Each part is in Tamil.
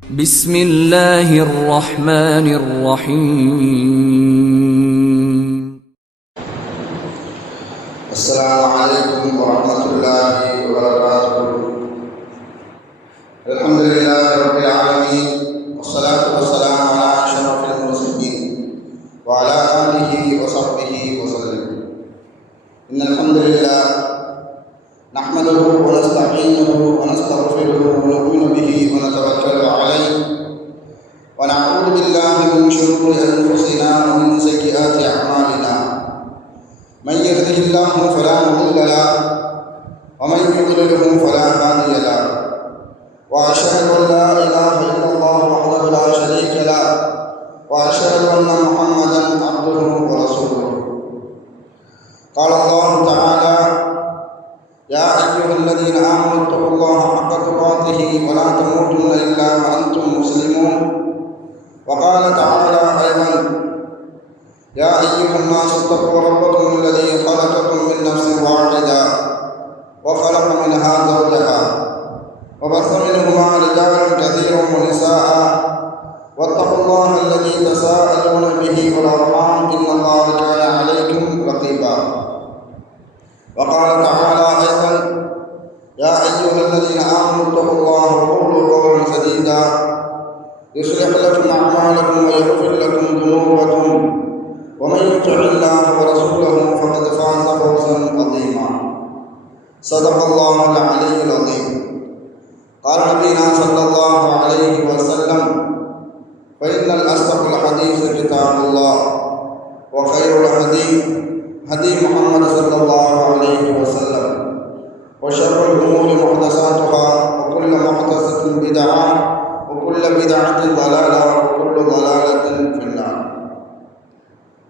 بسم الله الرحمن الرحيم. السلام عليكم ورحمة الله وبركاته. الحمد لله رب العالمين، والصلاة والسلام على أشرف المرسلين وعلى آله وصحبه وسلم. إن الحمد لله نحمده ونستعينه ونستغفره ونؤمن به ونتوكل عليه ونعوذ بالله من شرور أنفسنا ومن سيئات أعمالنا. من يهده الله فلا مضل له ومن يضلله فلا هادي له، وأشهد أن لا إله إلا الله وحده لا شريك له، وأشهد أن محمدا عبده ورسوله. قال الله تعالى: يا أيها الذين آمنوا اتقوا الله حق تقاته ولا تموتن إلا وأنتم مسلمون. وقال تعالى أيضا: يا أيها الناس اتقوا ربكم الذي خلقكم من نفس واحدة وخلق منها زوجها وبث منهما رجالا كثيرا ونساء، واتقوا الله الذي تساءلون به والأرحام إن الله كان عليكم رقيبا. وقال تعالى أيضا: يا أيها الذين آمنوا اتقوا الله وقولوا قولا سديدا يصلح لكم أعمالكم ويغفر لكم ذنوبكم، ومن يطع الله ورسوله فقد فاز فوزا عظيما. صدق الله العلي العظيم. قال نبينا صلى الله عليه وسلم: فإن الأصدق الحديث كتاب الله، وخير الهدي هدي محمد صلى الله عليه وسلم، وشر الأمور محدثاتها، وكل محدثة بدعة، وكل بدعة ضلالة، وكل ضلالة في النار.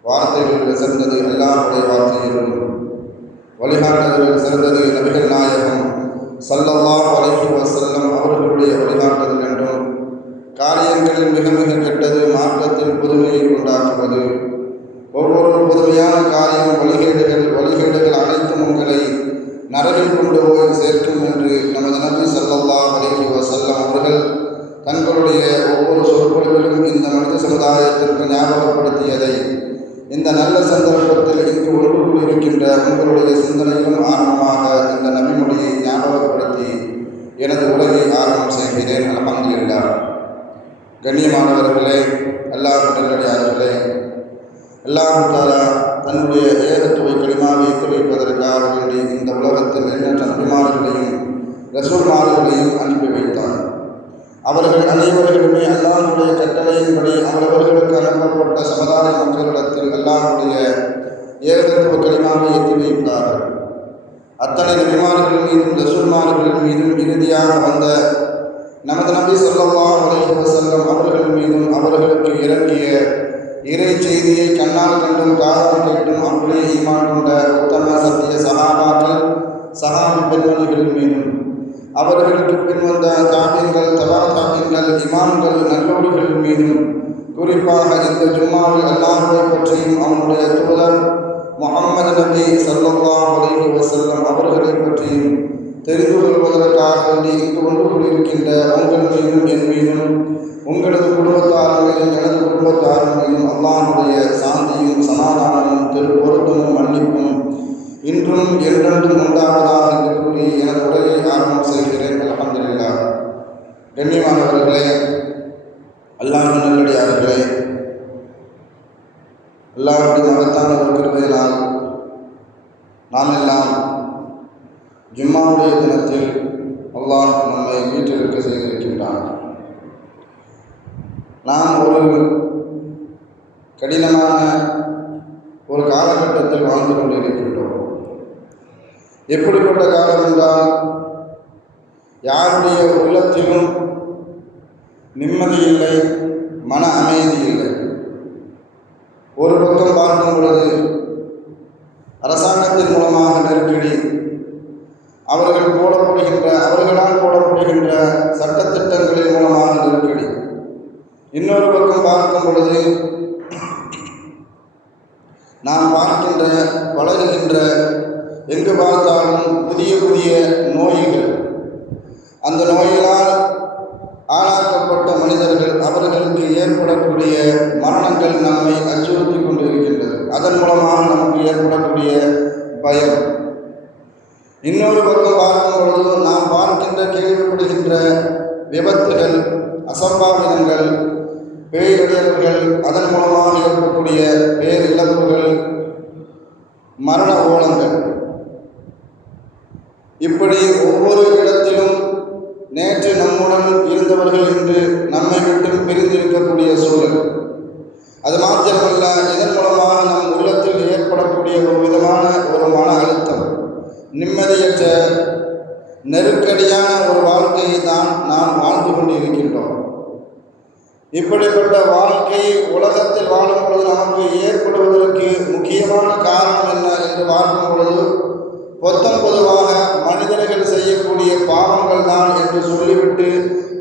வார்த்தைகள் சிறந்தது அல்லாஹ்வுடைய வார்த்தைகளும், வழிகாட்டுதல்கள் சிறந்தது நபிகள் நாயகம் ஸல்லல்லாஹு அலைஹி வஸல்லம் அவர்களுடைய வழிகாட்டுதல் என்றும், காரியங்களில் மிக மிக கெட்டது மார்க்கத்தில் புதுமையை உண்டாக்குவது, ஒவ்வொரு புதுமையான காரியம் வழிகேடுகள் அனைத்தும் உங்களை நரகில் கொண்டு போய் சேர்க்கும் என்று நமது நபி ஸல்லல்லாஹு அலைஹி வஸல்லம் அவர்கள் தங்களுடைய ஒவ்வொரு சொற்பொழிவிலும் இந்த மனித சமுதாயத்திற்கு ஞாபகப்படுத்தியதை இந்த நல்ல சந்தர்ப்பத்தில் இங்கு ஒன்று கூடியிருக்கின்ற உங்களுடைய சிந்தனையிலும் ஆரம்பமாக இந்த நபிமொழியை ஞாபகப்படுத்தி எனது உரையை ஆரம்பம் செய்கிறேன். அல்ஹம்துலில்லாஹ். கண்ணியமானவர்களே, அல்லாஹ் நல்லடியார்களே, அல்லாஹ் தஆலா தன்னுடைய ஏகத்துவ கலிமாவை வைப்பதற்காக வேண்டி இந்த உலகத்தில் எண்ணற்ற நபிமார்களையும் ரசூல்மார்களையும் அனுப்பி வைத்தார். அவர்கள் அனைவர்களுமே அல்லாஹ்வுடைய கட்டளையின்படி அவரவர்களுக்கு அனுப்பப்பட்ட சமுதாய மக்களிடத்தில் அல்லாஹ்வுடைய ஏகத்துவ கலிமாவை எத்தி வைத்தார்கள். அத்தனை நபிமார்கள் மீதும் ரசூல்மார்கள் மீதும் இறுதியாக வந்த நமது நபி ஸல்லல்லாஹு அலைஹி வஸல்லம் அவர்கள் மீதும் அவர்களுக்கு இறங்கிய இறை செய்தியை கண்ணால் கண்டும் காதால் கேட்டும் அப்படியே ஈமான் கொண்ட உத்தம சத்திய சஹாபாக்கள் சஹாபி பெண்மணிகள் மீதும் அவர்களுக்கு பின் வந்த தாபீன்கள் தபா தாபீன்கள் இமாம்கள் நல்லோடிகள் மீதும் குறிப்பாக இந்த ஜும்மாவில் அல்லாஹ்வை பற்றியும் அவனுடைய தூதர் முஹம்மது நபி ஸல்லல்லாஹு அலைஹி வஸல்லம் அவர்களை பற்றியும் தெரிந்து கொள்வதற்காக வேண்டி இங்கு ஒன்று கூடியிருக்கின்ற உங்கள் மீதும் என் மீதும் உங்களது குடும்பத்தார் மீதும் எனது குடும்பத்தார் மீதும் அல்லாஹ்வுடைய சாந்தியும் சமாதானமும் திருப்பொருத்தமும் மன்னிப்பும் இன்றும் என்றென்றும் உண்டாவதாக என்று கூறி எனது உரையை ஆரம்பம் செய்கிறேன். அல்ஹம்துலில்லாஹ். கண்ணியமானவர்களே, அல்லாஹ் நல்லடியார்களே, அல்லாஹ்வுடைய மகத்தான ஒரு கிருபையினால் நாம் எல்லாம் ஜும்மாவுடைய தினத்தில் அல்லாஹ் நம்மை வீட்டிற்கு செய்திருக்கின்றான். நாம் ஒரு கடினமான ஒரு காலகட்டத்தில் வாழ்ந்து கொண்டிருக்கின்றோம். எப்படிப்பட்ட காலம் என்றால், யாருடைய உள்ளத்திலும் நிம்மதி இல்லை, மன அமைதி இல்லை. ஒரு பக்கம் பார்க்கும் பொழுது அரசாங்கத்தின் மூலமாக நெருக்கடி, அவர்களால் போடப்படுகின்ற சட்டத்திட்டங்களின் மூலமாக நெருக்கடி. இன்னொரு பக்கம் பார்க்கும் பொழுது நாம் பார்க்கின்ற வளர்கின்ற எங்கு பார்த்தாலும் புதிய புதிய நோய்கள். அந்த நோய்களால் ஆளாக்கப்பட்ட மனிதர்கள் அவர்களுக்கு ஏற்படக்கூடிய மரணங்கள் நம்மை அச்சுறுத்தி கொண்டிருக்கின்றது. அதன் மூலமாக நமக்கு ஏற்படக்கூடிய பயம். இன்னொரு பக்கம் பார்க்கும் பொழுது நாம் பார்க்கின்ற கேள்விப்படுகின்ற விபத்துகள், அசம்பாவிதங்கள், பேரிடர்கள், அதன் மூலமாக ஏற்படக்கூடிய பேரிழப்புகள், மரண ஓலங்கள், இப்படி ஒவ்வொரு இடத்திலும் நேற்று நம்முடன் இருந்தவர்கள் இன்று நம்மை விட்டு பிரிந்திருக்கக்கூடிய சூழல். அது மாத்திரமல்ல, இதன் மூலமாக நம் உள்ளத்தில் ஏற்படக்கூடிய ஒரு விதமான ஒரு மன அழுத்தம், நிம்மதியற்ற நெருக்கடியான ஒரு வாழ்க்கையை தான் நாம் வாழ்ந்து கொண்டு இருக்கின்றோம். இப்படிப்பட்ட வாழ்க்கை உலகத்தில் வாழும் பொழுது நமக்கு ஏற்படுவதற்கு முக்கியமான காரணம் என்ன என்று பார்க்கும் பொழுது பொதுவாக மனிதர்கள் செய்யக்கூடிய பாவங்கள் தான் என்று சொல்லிவிட்டு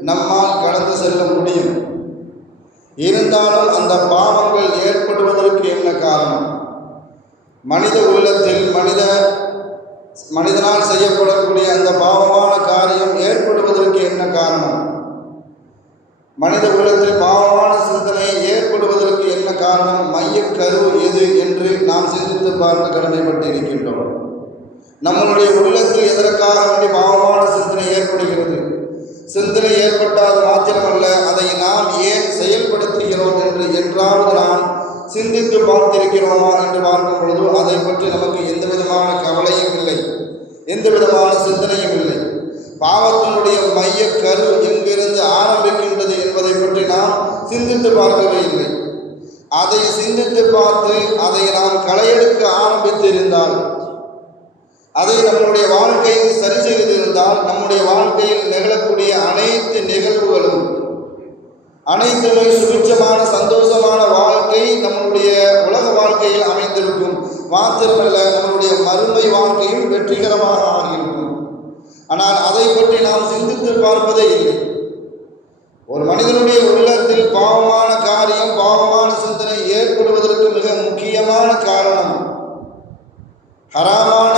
நம்மால் கடந்து செல்ல முடியும். இருந்தாலும் அந்த பாவங்கள் ஏற்படுவதற்கு என்ன காரணம்? மனித உள்ளத்தில் மனிதனால் செய்யப்படக்கூடிய அந்த பாவமான காரியம் ஏற்படுவதற்கு என்ன காரணம்? மனித உள்ளத்தில் பாவமான சிந்தனை ஏற்படுவதற்கு என்ன காரணம்? மையக்கரு எது என்று நாம் சிந்தித்து பார்க்க கடமைப்பட்டிருக்கின்றோம். நம்மளுடைய உள்ளத்தில் எதற்காக வேண்டிய பாவமான சிந்தனை ஏற்படுகிறது? சிந்தனை ஏற்பட்டால் மாத்திரமல்ல, அதை நாம் ஏன் செயல்படுத்துகிறோம் என்றாவது நாம் சிந்தித்து பார்த்திருக்கிறோமா என்று பார்க்கும் பொழுது அதை பற்றி நமக்கு எந்த விதமான கவலையும் இல்லை, எந்த விதமான சிந்தனையும் இல்லை. பாவத்தினுடைய மைய கரு எங்கிருந்து ஆரம்பிக்கின்றது என்பதை பற்றி நாம் சிந்தித்து பார்க்கவே இல்லை. அதை சிந்தித்து பார்த்து அதை நாம் களையெடுக்க ஆரம்பித்திருந்தால், அதை நம்முடைய வாழ்க்கையில் சரி செய்திருந்தால், நம்முடைய வாழ்க்கையில் நிகழக்கூடிய அனைத்து நிகழ்வுகளும் அனைத்துமே சுபிட்சமான சந்தோஷமான வாழ்க்கை நம்முடைய உலக வாழ்க்கையில் அமைந்திருக்கும். மாத்திரமல்ல, நம்முடைய மறுமை வாழ்க்கையும் வெற்றிகரமாக ஆகியிருக்கும். ஆனால் அதை பற்றி நாம் சிந்தித்து பார்ப்பதே இல்லை. ஒரு மனிதனுடைய உள்ளத்தில் பாவமான காரியம், பாவமான சிந்தனை ஏற்படுவதற்கு மிக முக்கியமான காரணம் ஹராமான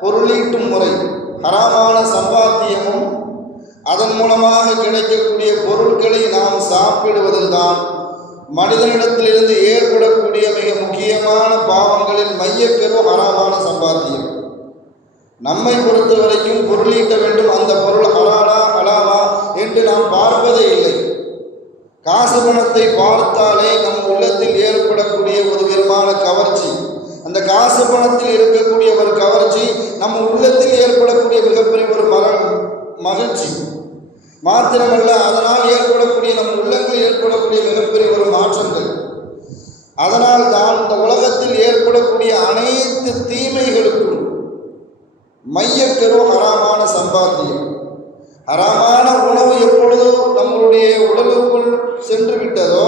பொருளீட்டும் முறை, ஹராமான சம்பாத்தியமும் அதன் மூலமாக கிடைக்கக்கூடிய பொருட்களை நாம் சாப்பிடுவதில் தான் மனிதனிடத்திலிருந்து ஏற்படக்கூடிய மிக முக்கியமான பாவங்களின் மையக்கரு ஹராமான சம்பாத்தியம். நம்மை பொறுத்த வரைக்கும் பொருளீட்ட வேண்டும், அந்த பொருள் ஹலாலா ஹலாலா என்று நாம் பார்ப்பதே இல்லை. காசு பணத்தை பார்த்தாலே நம் உள்ளத்தில் ஏற்படக்கூடிய ஒரு விதமான கவர்ச்சி, அந்த காசு பணத்தில் இருக்கக்கூடிய ஒரு கவர்ச்சி நம் உள்ளத்தில் ஏற்படக்கூடிய மிகப்பெரிய ஒரு மகிழ்ச்சி மாத்திரமல்ல, அதனால் ஏற்படக்கூடிய நம் உள்ளத்தில் ஏற்படக்கூடிய மிகப்பெரிய ஒரு மாற்றங்கள். அதனால் தான் இந்த உலகத்தில் ஏற்படக்கூடிய அனைத்து தீமைகளுக்கும் மையக்கரு ஹராமான சம்பாத்தியம். ஹராமான உணவு எப்பொழுது நம்மளுடைய உடலுக்குள் சென்று விட்டதோ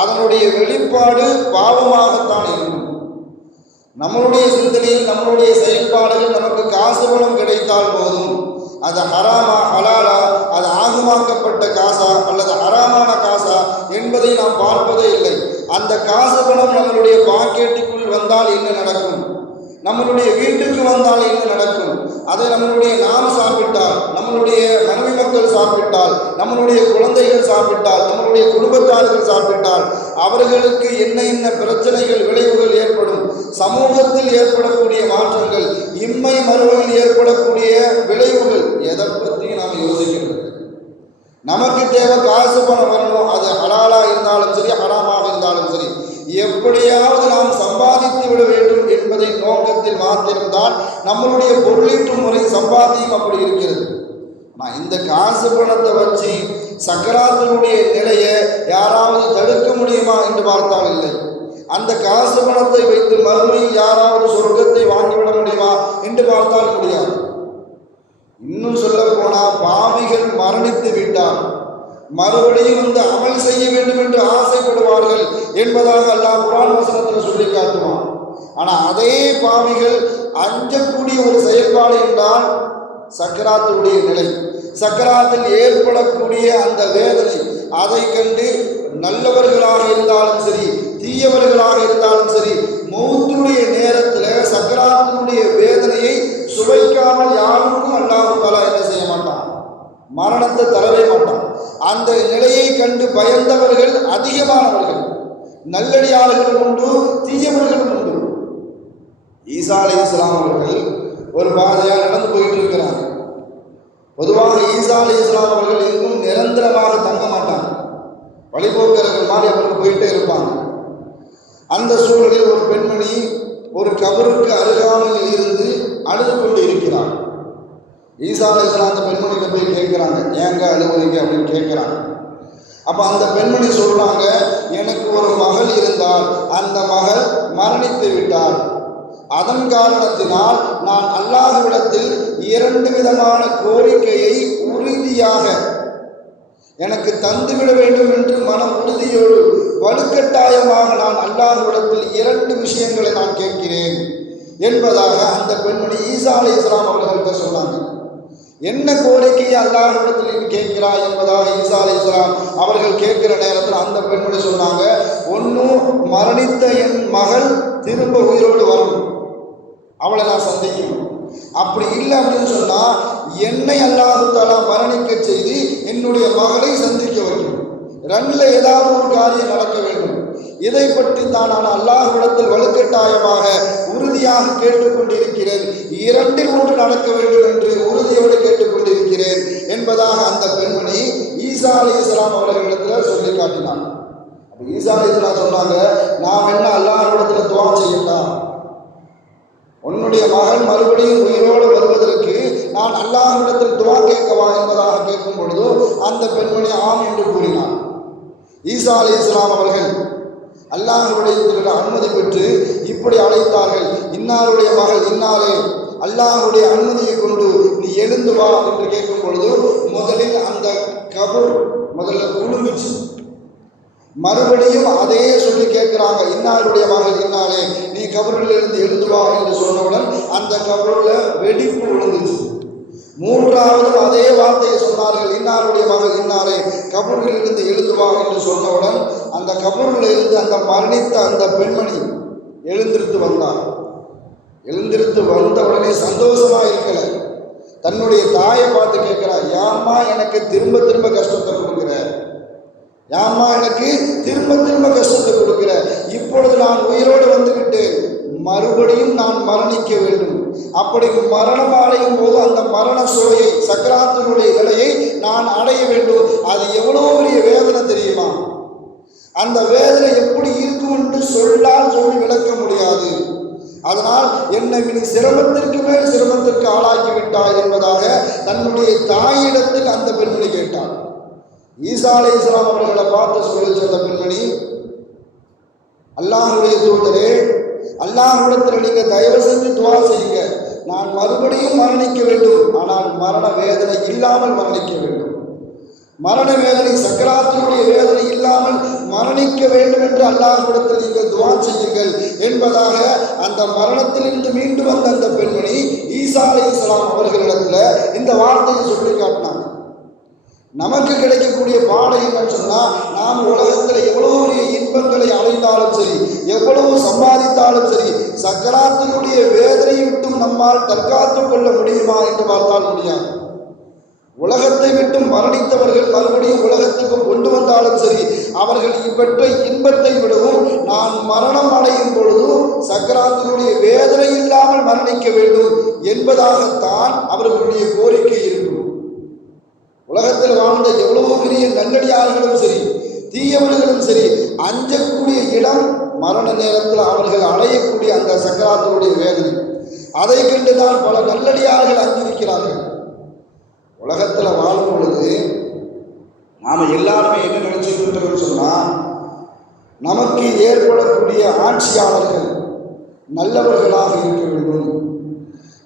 அதனுடைய வெளிப்பாடு பாவமாகத்தான் இருக்கும். நம்மளுடைய சிந்தனையில் நம்மளுடைய செயல்பாடுகள் நமக்கு காசு பணம் கிடைத்தால் போதும், அது ஹராமா ஹலாலா, அது ஆகுமாக்கப்பட்ட காசா அல்லது ஹராமான காசா என்பதை நாம் பார்ப்பதே இல்லை. அந்த காசு பணம் நம்மளுடைய பாக்கெட்டுக்குள் வந்தால் என்ன நடக்கும்? நம்மளுடைய வீட்டுக்கு வந்தால் என்ன நடக்கும்? அதை நம்மளுடைய நாம் சாப்பிட்டால், நம்மளுடைய மனைவி மக்கள் சாப்பிட்டால், நம்மளுடைய குழந்தைகள் சாப்பிட்டால், நம்மளுடைய குடும்பத்தார்கள் சாப்பிட்டால் அவர்களுக்கு என்ன என்ன பிரச்சனைகள் விளைவுகள் ஏற்படும்? சமூகத்தில் ஏற்படக்கூடிய மாற்றங்கள், இம்மை மறுமையில் ஏற்படக்கூடிய விளைவுகள், எதை பற்றி நாம் யோசிக்கிறோம்? நமக்கு தேவை காசு பணம் வரணும், அது ஹலாலா இருந்தாலும் சரி ஹராமாக இருந்தாலும் சரி, எப்படியாவது நாம் சம்பாதித்து விட வேண்டும் என்பதை நோக்கத்தில் மாத்திருந்தால் நம்மளுடைய பொருளீட்டும் முறை சம்பாத்தியம் அப்படி இருக்கிறது. நான் இந்த காசு பணத்தை வச்சு சக்கராத்தினுடைய நிலையை யாராவது தடுக்க முடியுமா என்று பார்த்தால் இல்லை. அந்த காசு பணத்தை வைத்து மறுமையில் யாராவது சொர்க்கத்தை வாங்கிவிட முடியுமா என்று பார்த்தால் முடியாது. இன்னும் சொல்ல போனால் பாவிகள் மரணித்து விட்டால் மறுபடியும் வந்து அமல் செய்ய வேண்டும் என்று ஆசைப்படுவார்கள் என்பதாக அல்லாஹ் குர்ஆன் வசனத்தில் சொல்லி காட்டுவான். ஆனால் அதே பாவிகள் அஞ்சக்கூடிய ஒரு செயல்பாடு என்றால் சக்கராத்துடைய நிலை, சக்கராத்தில் ஏற்படக்கூடிய அந்த வேதனை, அதை கண்டு நல்லவர்களாக இருந்தாலும் சரி தீயவர்களாக இருந்தாலும் சரி மௌத்துடைய நேரத்தில் சக்கராத்தினுடைய வேதனையை சுவைக்காமல் யாருக்கும் அல்லாஹ் தஆலா என்ன செய்ய மாட்டான், மரணத்தை தரவே மாட்டான். அந்த நிலையை கண்டு பயந்தவர்கள் அதிகமானவர்கள். நல்லடியார்களும் உண்டு, தீயவர்களும் உண்டு. ஈசா அலைஹிஸ்ஸலாம் அவர்கள் ஒரு பாதையாக நடந்து போயிட்டு இருக்கிறாங்க. பொதுவாக ஈசா அலைஹிஸ்ஸலாம் அவர்கள் எங்கும் நிரந்தரமாக தங்க மாட்டாங்க, வழிபோக்கர்கள் மாதிரி அவர்கள் போயிட்டே இருப்பாங்க. அந்த சூழலில் ஒரு பெண்மணி ஒரு கபருக்கு அருகாமையில் இருந்து அழுது கொண்டு இருக்கிறார். ஈசா அலைஹிஸ்ஸலாம் அந்த பெண்மணிகிட்ட போய் கேட்குறாங்க, ஏங்க அழுவுறீங்க அப்படின்னு கேட்குறாங்க. அப்போ அந்த பெண்மணி சொல்கிறாங்க, எனக்கு ஒரு மகள் இருந்தால் அந்த மகள் மரணித்து விட்டார். அதன் காரணத்தினால் நான் அல்லாஹ்விடத்தில் 2 விதமான கோரிக்கையை உறுதியாக எனக்கு தந்துவிட வேண்டும் என்று மனம் உறுதியோடு வலுக்கட்டாயமாக நான் அல்லாஹ்விடத்தில் 2 விஷயங்களை நான் கேட்கிறேன் என்பதாக அந்த பெண்மணி ஈசா அலைஹிஸ்ஸலாம் அவர்கள்ட்ட சொன்னாங்க. என்ன கோரிக்கையை அல்லாஹ்விடத்தில் கேட்கிறாய் என்பதாக ஈசா அலைஹிஸ்ஸலாம் அவர்கள் கேட்கிற நேரத்தில் அந்த பெண்மணி சொன்னாங்க, ஒன்றும் மரணித்த என் மகள் திரும்ப உயிரோடு வரணும், அவளை நான் சந்திக்கணும். அப்படி இல்லை அப்படின்னு சொன்னால் என்னை அல்லாஹ் தஆலா மரணிக்க செய்து என்னுடைய மகளை சந்திக்க வைக்கணும். 2ல் ஏதாவது ஒரு காரியம் நடக்க வேண்டும். இதை பற்றி தான் நான் அல்லாஹ்விடத்தில் வலுக்கட்டாயமாக உறுதியாக கேட்டுக்கொண்டிருக்கிறேன். 2ல் ஒன்று நடக்க வேண்டும் என்று உறுதியோடு கேட்டுக்கொண்டிருக்கிறேன் என்பதாக அந்த பெண்மணி ஈசா அலைஹிஸ்ஸலாம் அவர்களிடத்தில் சொல்லி காட்டினார். அப்போ ஈசா அலைஹிஸ்ஸலாம் சொன்னாங்க, நாம் என்ன அல்லாஹ்விடத்தில் துஆ செய்யலாம், உன்னுடைய மகன் மறுபடியும் உயிரோடு வருவதற்கு நான் அல்லாஹ்விடத்தில் துஆ கேட்கவா என்பதாக கேட்கும் பொழுது அந்த பெண்மணி ஆம் என்று கூறினார். ஈசா அலைஹிஸ்ஸலாம் அவர்கள் அல்லாஹ்வுடைய அனுமதி பெற்று இப்படி அழைத்தார்கள், இன்னாருடைய மகள் இன்னாரே, அல்லாஹ்வுடைய அனுமதியை கொண்டு நீ எழுந்து வா என்று கேட்கும் பொழுது முதலில் அந்த கபர் முதல்ல குலுங்குச்சு. மறுபடியும் அதே சொல்லி கேட்குறாங்க, இன்னாருடைய மகள் இன்னாரே, நீ கபரில் இருந்து எழுந்து வா என்று சொன்னவுடன் அந்த கபரில் வெடிப்பு விழுந்துச்சு. 3வது அதே வார்த்தையை சொன்னார்கள், இன்னாருடைய மகள் இன்னாரே, கபரில் இருந்து எழுந்து வா என்று சொன்னவுடன் அந்த கபரில் இருந்து அந்த மரணித்த அந்த பெண்மணி எழுந்திருத்து வந்தார். எழுந்திருத்து வந்த உடனே சந்தோஷமா இருக்கல, தன்னுடைய தாயை பார்த்து கேட்கிறார், யாம்மா எனக்கு திரும்ப திரும்ப கஷ்டத்தை கொடுக்குற, யாம்மா எனக்கு திரும்ப திரும்ப கஷ்டத்தை கொடுக்கிற, இப்பொழுது நான் உயிரோடு வந்துவிட்டேன், மறுபடியும் நான் மரணிக்க வேண்டும். அப்படி மரணம் அடையும் போது அந்த மரண சுவையை, சக்கராத்தினுடைய நிலையை நான் அடைய வேண்டும். அது எவ்வளோ பெரிய வேதனை தெரியுமா? அந்த வேதனை எப்படி இருக்கும் என்று சொல்லால் சொல்லி விளக்க முடியாது. அதனால் என்னை நீ சிரமத்திற்கு மேல் சிரமத்திற்கு ஆளாக்கிவிட்டாய் என்பதாக தன்னுடைய தாயிடத்தில் அந்த பெண்மணி கேட்டார். ஈசா அலைஹிஸ்ஸலாம் அவர்களை பார்த்து சொல்லிச்சு அந்த பெண்மணி, அல்லாஹ்வுடைய தூதரே, அல்லாஹ்விடத்தில் நீங்கள் தயவு செஞ்சு துஆ செய்யுங்க, நான் மறுபடியும் மரணிக்க வேண்டும், ஆனால் மரண வேதனை இல்லாமல் மரணிக்க வேண்டும், மரண வேதனை சக்கராத்தினுடைய வேதனை இல்லாமல் மரணிக்க வேண்டும் என்று அல்லாஹ்விடத்தில் நீங்கள் துஆ செய்யுங்கள் என்பதாக அந்த மரணத்திலிருந்து மீண்டு வந்த அந்த பெண்மணி ஈசா அலைஹிஸ்ஸலாம் அவர்களிடத்தில் இந்த வார்த்தையை சொல்லி காட்டினாங்க. நமக்கு கிடைக்கக்கூடிய பாடம் என்னன்னு சொன்னால், நாம் உலகத்தில் எவ்வளோ பெரிய இன்பங்களை அடைந்தாலும் சரி, எவ்வளவு சம்பாதித்தாலும் சரி, சக்கராத்தினுடைய வேதனையை விட்டும் நம்மால் தற்காத்து கொள்ள முடியுமா என்று பார்த்தால் முடியாது. உலகத்தை விட்டு மரணித்தவர்கள் மறுபடியும் உலகத்துக்கு கொண்டு வந்தாலும் சரி, அவர்கள் இவற்றை இன்பத்தை விடவும் நான் மரணம் அடையும் பொழுது சக்கராத்தினுடைய வேதனை இல்லாமல் மரணிக்க வேண்டும் என்பதாகத்தான் அவர்களுடைய கோரிக்கை இருக்கும். உலகத்தில் வாழ்ந்த எவ்வளவு பெரிய நல்லடியார்களும் சரி, தீயவர்களும் சரி, அஞ்சக்கூடிய இடம் மரண நேரத்தில் அவர்கள் அடையக்கூடிய அந்த சக்கராத்தினுடைய வேதனை. அதை கண்டுதான் பல நல்லடியார்கள் அஞ்சிருக்கிறார்கள். உலகத்தில் வாழும் பொழுது நாம் எல்லாருமே என்ன நினைச்சுக்கிட்டோம்னு சொன்னால், நமக்கு ஏற்படக்கூடிய ஆட்சியாளர்கள் நல்லவர்களாக இருக்க வேண்டும்,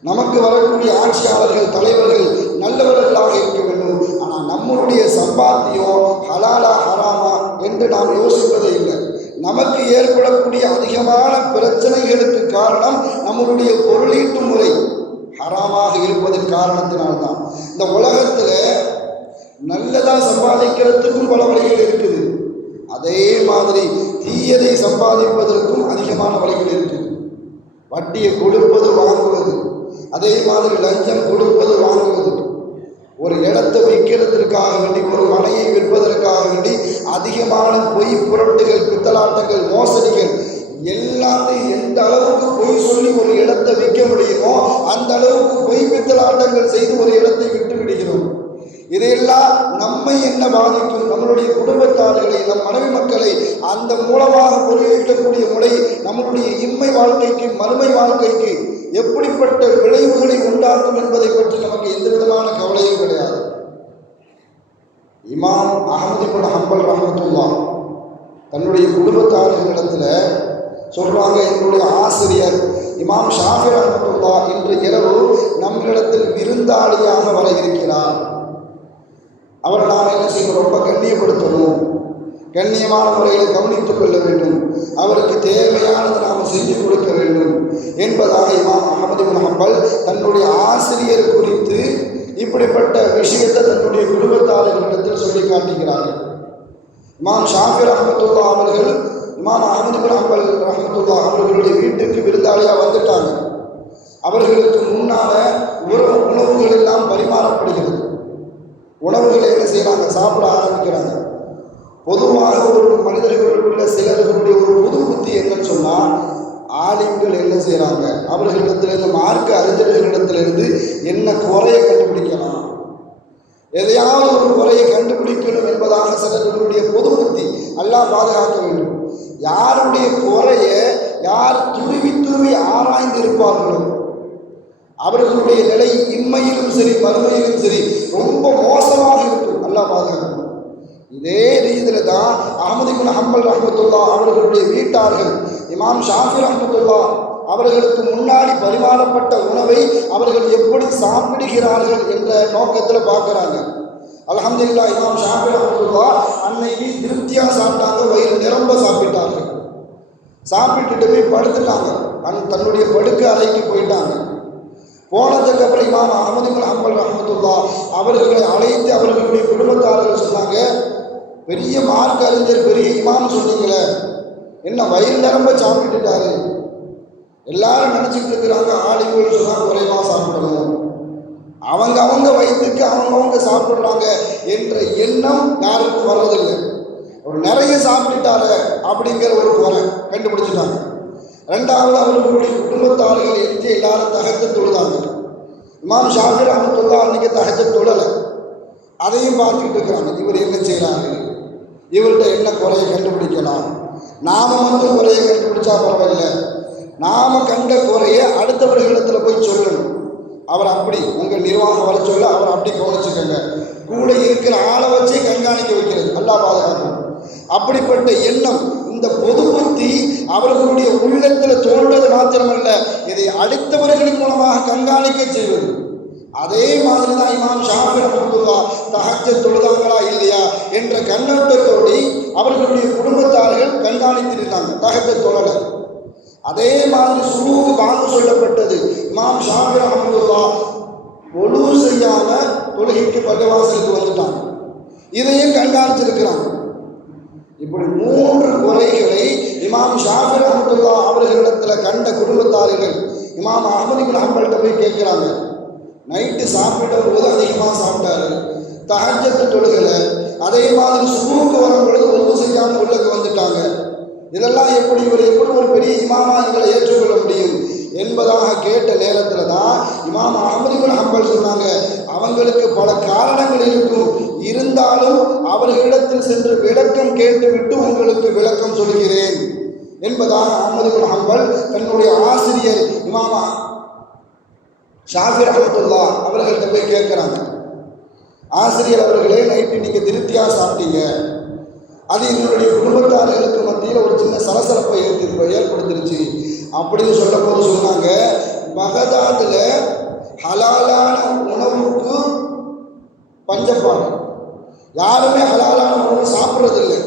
நமக்கு வரக்கூடிய ஆட்சியாளர்கள் தலைவர்கள் நல்லவர்களாக இருக்க வேண்டும். ஆனால் நம்மளுடைய சம்பாத்தியம் ஹலாலா ஹராமா என்று நாம் யோசிப்பதே இல்லை. நமக்கு ஏற்படக்கூடிய அதிகமான பிரச்சனைகளுக்கு காரணம் நம்மளுடைய பொருளீட்டு முறை ஹராமாக இருப்பதன் காரணத்தினால்தான். இந்த உலகத்தில் நல்லதாக சம்பாதிக்கிறதுக்கும் பல வழிகள் இருக்குது, அதே மாதிரி தீயதை சம்பாதிப்பதற்கும் அதிகமான வழிகள் இருக்குது. வட்டியை கொடுப்பது வாங்குவது, அதே மாதிரி லஞ்சம் கொடுப்பது வாங்குவது. ஒரு இடத்தை விற்கிறதுக்காக வேண்டி, ஒரு மனையை விற்பதற்காக வேண்டி அதிகமான பொய் புரட்டுகள், பித்தலாட்டங்கள், மோசடிகள் எல்லாத்தையும் எந்த அளவுக்கு பொய் சொல்லி ஒரு இடத்தை விற்க முடியுமோ அந்த அளவுக்கு பொய் பித்தலாட்டங்கள் செய்து ஒரு இடத்தை விட்டு விடுகிறோம். இதையெல்லாம் நம்மை என்ன பாதிக்கும்? நம்மளுடைய குடும்பத்தார்களை, நம் மனைவி மக்களை அந்த மூலமாக பொருளீட்டக்கூடிய முறை நம்மளுடைய இம்மை வாழ்க்கைக்கு, மறுமை வாழ்க்கைக்கு எப்படிப்பட்ட விளைவுகளை உண்டாக்கும் என்பதை பற்றி நமக்கு எந்த விதமான கவலையும் கிடையாது. இமாம் அஹ்மது இப்னு ஹம்பல் ரஹ்மத்துல்லாஹ் தன்னுடைய குடும்பத்தார்களிடத்துல சொல்றாங்க, என்னுடைய ஆசிரியர் இமாம் ஷாஃபி ரஹ்மத்துல்லாஹ் இன்று இரவு நம்மிடத்தில் விருந்தாளியாக வர இருக்கிறார். அவரை நாம் என்ன செய்யணும்? ரொம்ப கண்ணியப்படுத்தணும், கண்ணியமான முறையில் கவனித்துக் கொள்ள வேண்டும், அவருக்கு தேவையானதை நாம் செஞ்சு கொடுக்க வேண்டும் என்பதாக இமாம் அஹ்மது இப்னு ஹம்பல் தன்னுடைய ஆசிரியர் குறித்து இப்படிப்பட்ட விஷயத்தை தன்னுடைய குடும்பத்தார்களிடத்தில் சொல்லி காட்டுகிறார்கள். இமாம் ஷாஃபி ரஹ்மத்துல்லாஹ் அவர்கள் இமாம் அஹ்மது இப்னு ஹம்பல் ரஹ்மத்துல்லாஹ் அவர்களுடைய வீட்டுக்கு விருந்தாளியாக வந்துட்டாங்க. அவர்களுக்கு முன்னால உணவுகள் எல்லாம் பரிமாறப்படுகிறது. உணவுகளை என்ன செய்யறாங்க? சாப்பிட ஆரம்பிக்கிறாங்க. பொதுவாக ஒரு மனிதர்களுக்குள்ள சிலர்களுடைய ஒரு புது புத்தி என்னன்னு சொன்னால், ஆலிம்கள் என்ன செய்கிறாங்க, அவர்களிடத்திலிருந்து, மார்க்க அறிஞர்களிடத்திலிருந்து என்ன குறையை கண்டுபிடிக்கலாம், எதையாவது ஒரு குறையை கண்டுபிடிக்கணும் என்பதாக சிலர்களுடைய பொது புத்தி. அல்லாஹ் பாதுகாக்க வேண்டும். யாருடைய குறையை யார் துருவி துருவி ஆராய்ந்து இருப்பார்களோ அவர்களுடைய நிலை இம்மையிலும் சரி மறுமையிலும் சரி ரொம்ப மோசமாக இருக்கும். அல்லாஹ் பாதுகாக்கணும். இதே ரீதியில தான் அஹ்மது இப்னு ஹம்பல் ரஹ்மத்துல்லாஹ் அவர்களுடைய வீட்டார்கள் இமாம் ஷாஃபி ரஹ்மத்துல்லாஹ் அவர்களுக்கு முன்னாடி பரிமாறப்பட்ட உணவை அவர்கள் எப்படி சாப்பிடுகிறார்கள் என்ற நோக்கத்தில் பார்க்குறாங்க. அல்ஹம்துலில்லாஹ் இமாம் ஷாஃபி ரஹ்மத்துல்லாஹ் அன்னைக்கு திருப்தியாக சாப்பிட்டாங்க, வயிறு நிரம்ப சாப்பிட்டார்கள். சாப்பிட்டுட்டு போய் படுத்துட்டாங்க. தன்னுடைய படுக்கை அறைக்கு போயிட்டாங்க. போனதுக்கு அப்புறம் இமாம் அஹ்மது இப்னு ஹம்பல் ரஹ்மத்துல்லாஹ் அவர்களை அழைத்து அவர்களுடைய குடும்பத்தார்கள் சொன்னாங்க, பெரிய மார்க்க அறிஞர், பெரிய இமாம் சொன்னீங்களே, என்ன வயிறு நிரம்ப சாப்பிட்டுட்டாரு? எல்லாரும் நினச்சிக்கிட்டு இருக்கிறாங்க ஆலிம்கள் சொன்னால் குறைவாக சாப்பிடணும், அவங்க வயிற்றுக்கு அவங்கவுங்க சாப்பிட்றாங்க என்ற எண்ணம் யாருக்கும் வர்றதில்லை. ஒரு நிறைய சாப்பிட்டுட்டாரு அப்படிங்கிற ஒரு குறை கண்டுபிடிச்சிட்டாங்க. ரெண்டாவது, அவர்களுடைய குடும்பத்தார்கள் எங்கே எல்லாரும் தஹஜ்ஜத் தொழுதாங்க. இமாம் ஷாஃபி ரஹ்மத்துல்லாஹ் அன்றைக்கி தஹஜ்ஜத் தொழலை. அதையும் பார்த்துக்கிட்டு இருக்கிறாங்க. இவர் என்ன செய்கிறாங்க, இவர்கிட்ட என்ன குறையை கண்டுபிடிக்கலாம், நாம் மட்டும் குறையை கண்டுபிடிச்சா பரவாயில்லை, நாம் கண்ட குறையை அடுத்தவர்களிடத்தில் போய் சொல்லணும். அவர் அப்படி உங்கள் நிர்வாகம் வர சொல்ல அவர் அப்படி கவனிச்சுக்கங்க, கூட இருக்கிற ஆளை வச்சு கண்காணிக்க வைக்கிறது. அல்லாஹ் பாதுகாக்கணும். அப்படிப்பட்ட எண்ணம், இந்த பொது புத்தி அவர்களுடைய உள்ளத்தில் தோன்றது மாத்திரமல்ல, இதை அடுத்தவர்களின் மூலமாக கண்காணிக்க செய்வது. அதே மாதிரி தான் இமாம் ஷாஃபி ரஹ்மத்துல்லாஹ் தஹஜ்ஜத் தொழுதாங்களா இல்லையா என்ற கண்ணோட்டத்தோடு அவர்களுடைய குடும்பத்தார்கள் கண்காணித்திருந்தாங்க. தஹஜ்ஜத் தொழலை. அதே மாதிரி சுபூக்கு பாங்கு சொல்லப்பட்டது. இமாம் ஷாஃபி ரஹ்மத்துல்லாஹ் ஒழு செய்யாம தொழுகைக்கு பள்ளிவாசலுக்கு வந்துட்டாங்க. இதையும் கண்காணிச்சிருக்கிறாங்க. இப்படி 3 குறைகளை இமாம் ஷாஃபி ரஹ்மத்துல்லாஹ் அவர்களிடத்தில் கண்ட குடும்பத்தார்கள் இமாம் அஹ்மது இப்னு ஹம்பல்கிட்ட போய் கேட்குறாங்க. நைட்டு சாப்பிட்ட போது அதிகமாக சாப்பிட்டாரு, தஹஜ்ஜத் தொழுகலை, அதே மாதிரி சுபூக்கு வரும் பொழுது ஒழுங்கு செய்யாமல் உள்ளக்கு வந்துட்டாங்க. இதெல்லாம் எப்படி இவர் எப்படி ஒரு பெரிய இமாமா எங்களை ஏற்றுக்கொள்ள முடியும் என்பதாக கேட்ட நேரத்தில் தான் இமாம் அஹ்மது இப்னு ஹம்பல் சொன்னாங்க, அவங்களுக்கு பல காரணங்கள் இருக்கும், இருந்தாலும் அவர்களிடத்தில் சென்று விளக்கம் கேட்டுவிட்டு உங்களுக்கு விளக்கம் சொல்கிறேன் என்பதாக அஹ்மது இப்னு ஹம்பல் தன்னுடைய ஆசிரியர் இமாம் ஷாஃபி ரஹ்மத்துல்லாஹ் அவர்கள்ட்ட போய் கேட்குறாங்க. ஆசிரியர் அவர்களே, நைட்டு நீங்கள் திருப்தியாக சாப்பிட்டீங்க, அது எங்களுடைய குடும்பத்தார்களுக்கு மத்தியில் ஒரு சின்ன சலசலப்பை ஏற்படுத்திருச்சு அப்படின்னு சொல்ல போது சொன்னாங்க, பகதாதில் ஹலாலான உணவுக்கு பஞ்சப்பாடு, யாருமே ஹலாலான உணவு சாப்பிட்றதில்லை,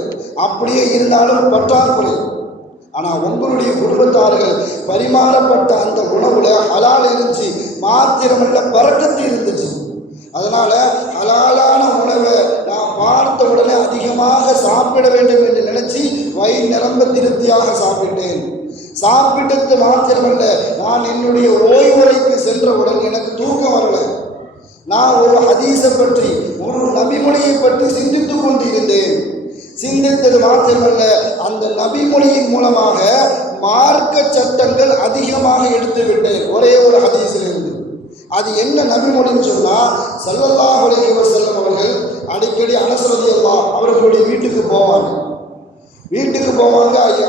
அப்படியே இருந்தாலும் பற்றாக்குறை. ஆனால் உங்களுடைய குடும்பத்தார்கள் பரிமாறப்பட்ட அந்த உணவுல ஹலால் இருந்துச்சு, மாத்திரமல்ல பரக்கத்து இருந்துச்சு. அதனால் ஹலாலான உணவை நான் பார்த்த உடனே அதிகமாக சாப்பிட வேண்டும் என்று நினச்சி வயிறு நிரம்ப திருப்தியாக சாப்பிட்டேன். சாப்பிட்டது மாத்திரமல்ல, நான் என்னுடைய ஓய்வுறைக்கு சென்றவுடன் எனக்கு தூக்கம் வரலை. நான் ஒரு ஹதீஸை பற்றி, ஒரு நபிமொழியை பற்றி சிந்தித்து கொண்டிருந்தேன். சிந்தித்தது மாத்திரமல்ல, அந்த நபிமொழியின் மூலமாக மார்க்க சட்டங்கள் அதிகமாக எடுத்து விட்டேன் ஒரே ஒரு ஹதீஸிலிருந்து. அது என்ன நபிமொழின்னு சொன்னால், ஸல்லல்லாஹு அலைஹி வஸல்லம் அவர்கள் அடிக்கடி அனஸ் ரலியல்லாஹு அவர்களுடைய வீட்டுக்கு போவாங்க.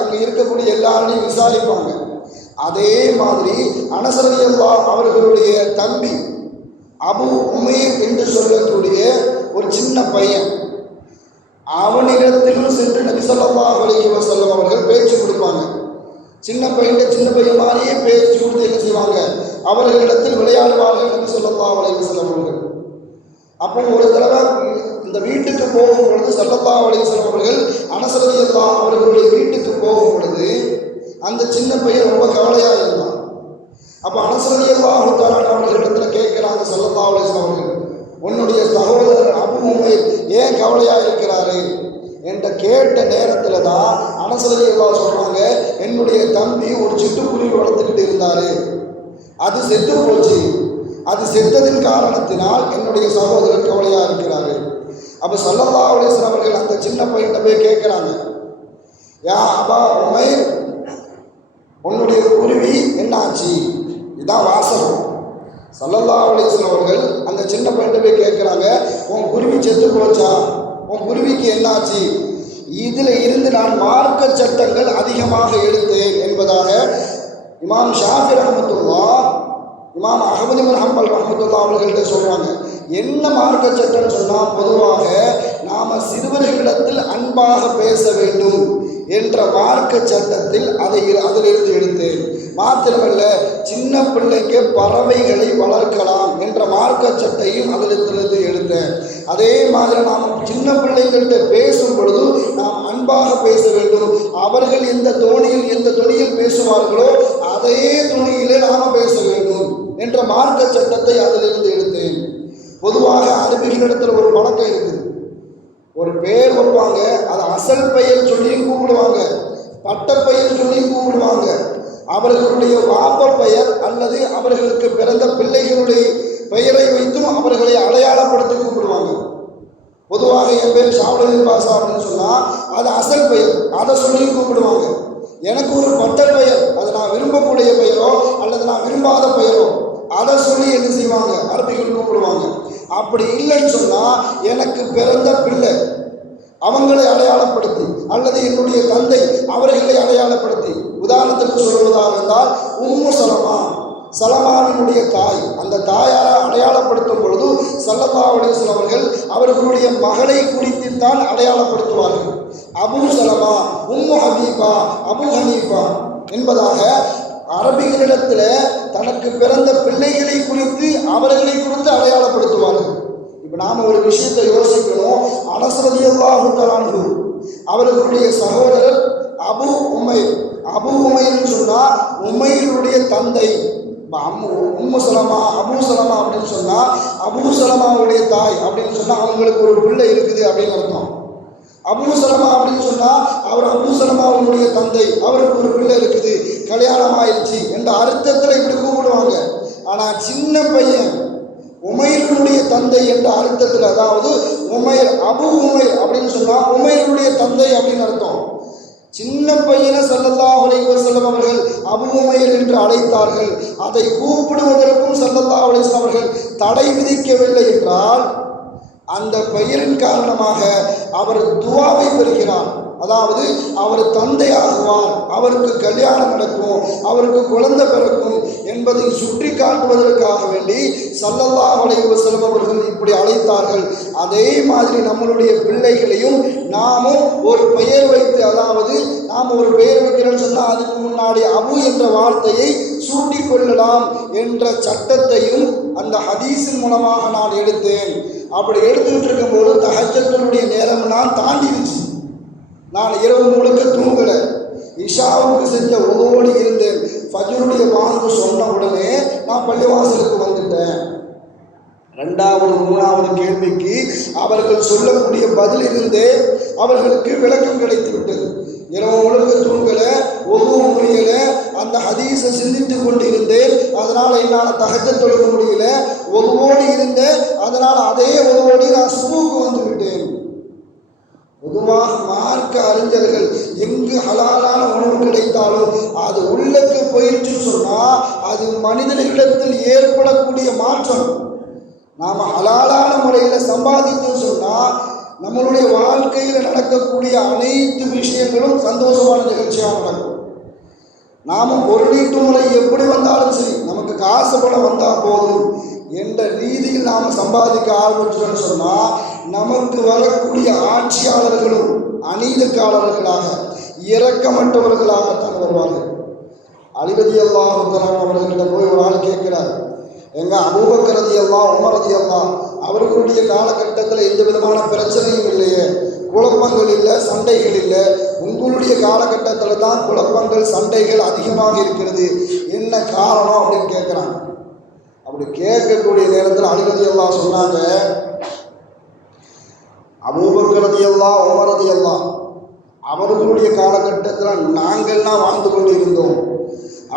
அங்கே இருக்கக்கூடிய எல்லாரையும் விசாரிப்பாங்க. அதே மாதிரி அனஸ் ரலியல்லாஹு அவர்களுடைய தம்பி அபு உமைர் என்று சொல்லக்கூடிய ஒரு சின்ன பையன், அவனிடத்திலும் சென்று நபி ஸல்லல்லாஹு அலைஹி வஸல்லம் அவர்கள் பேச்சு கொடுப்பாங்க. சின்ன பையன் மாதிரியே பேச்சு கொடுத்து என்ன செய்வாங்க, அவர்களிடத்தில் விளையாடுவார்கள் நபி ஸல்லல்லாஹு அலைஹி வஸல்லம் அவர்கள். அப்போ ஒரு தடவை இந்த வீட்டுக்கு போகும் பொழுது ஸல்லல்லாஹு அலைஹி வஸல்லம் அவர்கள் அனஸ் ரலியல்லாஹு அவர்களுடைய வீட்டுக்கு போகும் பொழுது அந்த சின்ன பையன் ரொம்ப கவலையாக இருந்தான். அப்போ அனஸ் ரலியல்லாஹு தஆலா அவர்களிடத்தில் கேட்குறாங்க ஸல்லல்லாஹு அலைஹி வஸல்லம் அவர்கள், உன்னுடைய சகோதரர் அபு உமைர் ஏன் கவலையாக இருக்கிறாரு என்ற கேட்ட நேரத்தில் தான் அனஸ் ரலியல்லாஹு சொல்கிறாங்க, என்னுடைய தம்பி ஒரு சிட்டுக்குருவி வளர்த்துக்கிட்டு இருந்தார், அது செத்து போச்சு. அது செத்ததின் காரணத்தினால் என்னுடைய சகோதரர் கவலையாக இருக்கிறாரு. அப்போ ஸல்லல்லாஹு அலைஹி வஸல்லம் அவர்கள் அந்த சின்ன பையன்கிட்ட போய் கேட்குறாங்க, யா அபா உமைர், உன்னுடைய குருவி என்னாச்சு? இதுதான் வாசகம். ஸல்லல்லாஹு அலைஹி வஸல்லம் அவர்கள் அந்த சின்ன பையன்கிட்ட போய் கேட்குறாங்க, உன் குருவி செத்து போச்சா? உன் குருவிக்கு என்னாச்சு? இதில் இருந்து நான் மார்க்க சட்டங்கள் அதிகமாக எடுத்தேன் என்பதாக இமாம் ஷாஃபி ரஹ்மத்துல்லாஹ், இமாம் அஹ்மது பின் ஹம்பல் ரஹ்மத்துல்லாஹ் அவர்கள்ட்ட சொல்கிறாங்க. என்ன மார்க்க சட்டம்னு சொன்னால், பொதுவாக நாம் சிறுவர்களிடத்தில் அன்பாக பேச வேண்டும் என்ற மார்க்க சட்டத்தில் அதிலிருந்து எடுத்தேன். மாத்திரமல்ல, சின்ன பிள்ளைக்கு பறவைகளை வளர்க்கலாம் என்ற மார்க்க சட்டையும் அதிலிருந்து எடுத்தேன். அதே மாதிரி நாம் சின்ன பிள்ளைகள்கிட்ட பேசும் பொழுது நாம் அன்பாக பேச வேண்டும். அவர்கள் எந்த தொனியில் பேசுவார்களோ அதே தொனியிலே நாம் பேச வேண்டும் என்ற மார்க்க சட்டத்தை அதிலிருந்து எடுத்தேன். பொதுவாக அரபிகளிடத்தில் ஒரு பழக்கம் இருக்குது, ஒரு பெயர் வைப்பாங்க, அது அசல் பெயர் சொல்லியும் கூப்பிடுவாங்க, பட்ட பெயர் சொல்லியும் கூப்பிடுவாங்க. அவர்களுடைய வாப்ப பெயர் அல்லது அவர்களுக்கு பிறந்த பிள்ளைகளுடைய பெயரை வைத்தும் அவர்களை அடையாளப்படுத்தி கூப்பிடுவாங்க. பொதுவாக என் பேர் ஷாவுல் பாஷா அப்படின்னு சொன்னால் அது அசல் பெயர், அதை சொல்லியும் கூப்பிடுவாங்க. எனக்கு ஒரு பட்ட பெயர், அது நான் விரும்பக்கூடிய பெயரோ அல்லது நான் விரும்பாத பெயரோ, அதை சொல்லி என்ன செய்வாங்க, அரபிகள் கூப்பிடுவாங்க. அப்படி இல்லைன்னு சொன்னால் எனக்கு பிறந்த பிள்ளை அவங்களை அடையாளப்படுத்தி அல்லது என்னுடைய தந்தை அவர்களை அடையாளப்படுத்தி, உதாரணத்துக்கு சொல்வதாக இருந்தால் உம்மு சலமாவினுடைய தாய், அந்த தாயாரை அடையாளப்படுத்தும் பொழுது ஸல்லல்லாஹு அலைஹி வஸல்லம் அவர்கள் அவர்களுடைய மகளை குறித்துத்தான் அடையாளப்படுத்துவார்கள். அபு சலமா, உம்மு ஹபீபா, அபு ஹனீஃபா என்பதாக அரபிகளிடத்தில் தனக்கு பிறந்த பிள்ளைகளை குறித்து அவர்களை குறித்து அடையாளப்படுத்துவார்கள். இப்போ நாம் ஒரு விஷயத்தை யோசிக்கணும். அனஸ் ரலியல்லாஹு தஆலா அன்ஹு அவர்களுடைய சகோதரர் அபு உமைர்னு சொன்னால் உமைருடைய தந்தை உம்மு சலமா, அபு சலமா அப்படின்னு சொன்னால் அபு சலமாவுடைய தாய் அப்படின்னு சொன்னால் அவங்களுக்கு ஒரு பிள்ளை இருக்குது அப்படின்னு அர்த்தம். அபு சலமா அப்படின்னு சொன்னால் அவர் அபு சலமாவுடைய தந்தை, அவருக்கு ஒரு பிள்ளை இருக்குது, கல்யாணம் ஆயிடுச்சு என்ற அர்த்தத்தில் இப்படி கூப்பிடுவாங்க. ஆனால் சின்ன பையன் உமைருடைய தந்தை என்ற அர்த்தத்தில், அதாவது அபு உமைர் அப்படின்னு சொன்னால் உமைருடைய தந்தை அப்படின்னு அர்த்தம். சின்ன பையனை ஸல்லல்லாஹு அலைஹி வஸல்லம் அவர்கள் அபு உமைர் என்று அழைத்தார்கள். அதை கூப்பிடுவதற்கும் ஸல்லல்லாஹு அலைஹி வஸல்லம் அவர்கள் தடை விதிக்கவில்லை என்றால் அந்த பெயரின் காரணமாக அவர் துஆவை பெறுகிறார். அதாவது அவர் தந்தை ஆகுவார், அவருக்கு கல்யாணம் நடக்கும், அவருக்கு குழந்தை பிறக்கும் என்பதை சுட்டி காட்டுவதற்காக வேண்டி ஸல்லல்லாஹு அலைஹி வஸல்லம் அவர்கள் இப்படி அழைத்தார்கள். அதே மாதிரி நம்மளுடைய பிள்ளைகளையும் நாமும் ஒரு பெயர் வைத்து, அதாவது நாம் ஒரு பெயர் வைக்கிறோன்னு சொன்னால் அதுக்கு முன்னாடி அபு என்ற வார்த்தையை சூட்டி கொள்ளலாம் என்ற சட்டத்தையும் அந்த ஹதீஸின் மூலமாக நான் எடுத்தேன். அப்படி எடுத்துக்கிட்டு இருக்கும்போது தஹஜ்ஜுடைய நேரம் நான் தாண்டிடுச்சு. நான் இரவு முழுக்க தூங்கலை, இஷாவுக்கு செஞ்ச உதவோடு இருந்தேன். ஃபஜ்ருடைய வாங்கு சொன்ன உடனே நான் பள்ளிவாசலுக்கு வந்துட்டேன். ரெண்டாவது மூணாவது கேள்விக்கு அவர்கள் சொல்லக்கூடிய பதிலிருந்தே அவர்களுக்கு விளக்கம் கிடைத்து விட்டது. இரவு முழுக்க தூங்கலை, ஒவ்வொரு முறையில் அந்த ஹதீஸை சிந்தித்து கொண்டிருந்தேன். அதனால் என்னால் தஹஜ்ஜத் தொழுக முடியல, ஒதுவோடு இருந்தேன், அதனால் அதே ஒதுவோடு நான் சுபுக்கு வந்து விட்டேன். பொதுவாக மார்க்க அறிஞர்கள் எங்கு ஹலாலான உணவு கிடைத்தாலும் அது உள்ளக்கு போயிடுச்சு சொன்னால் அது மனிதர்களிடத்தில் ஏற்படக்கூடிய மாற்றம். நாம் ஹலாலான முறையில் சம்பாதித்து சொன்னால் நம்மளுடைய வாழ்க்கையில் நடக்கக்கூடிய அனைத்து விஷயங்களும் சந்தோஷமான நிகழ்ச்சியாக நடக்கும். நாம் பொருளீட்டு முறை எப்படி வந்தாலும் சரி, நமக்கு காசு பணம் வந்தால் போதும் என்ற ரீதியில் நாம் சம்பாதிக்க ஆரம்பிச்சோன்னு சொன்னால் நமக்கு வரக்கூடிய ஆட்சியாளர்களும் அநீதிக்காரர்களாக இரக்கமற்றவர்களாகத்தான் வருவார்கள். அலி ரலியல்லாஹு தஆலா அவர்களிடம் போய் ஒரு ஆள் கேட்கிறார், எங்கள் அபூபக்கர் ரலியல்லாஹு, உமர் ரலியல்லாஹு அவர்களுடைய காலகட்டத்தில் எந்த விதமான பிரச்சனையும் இல்லையே, குழப்பங்கள் இல்லை, சண்டைகள் இல்லை, உங்களுடைய காலகட்டத்தில் தான் குழப்பங்கள் சண்டைகள் அதிகமாக இருக்கிறது, என்ன காரணம் அப்படின்னு கேட்குறாங்க. அப்படி கேட்கக்கூடிய நேரத்தில் அலி ரலியல்லாஹு சொன்னாங்க, அபூபக்கர் ரலியல்லாஹு, உமர் ரலியல்லாஹு அவர்களுடைய காலகட்டத்தில் நாங்கள்லாம் வாழ்ந்து கொண்டு இருந்தோம்,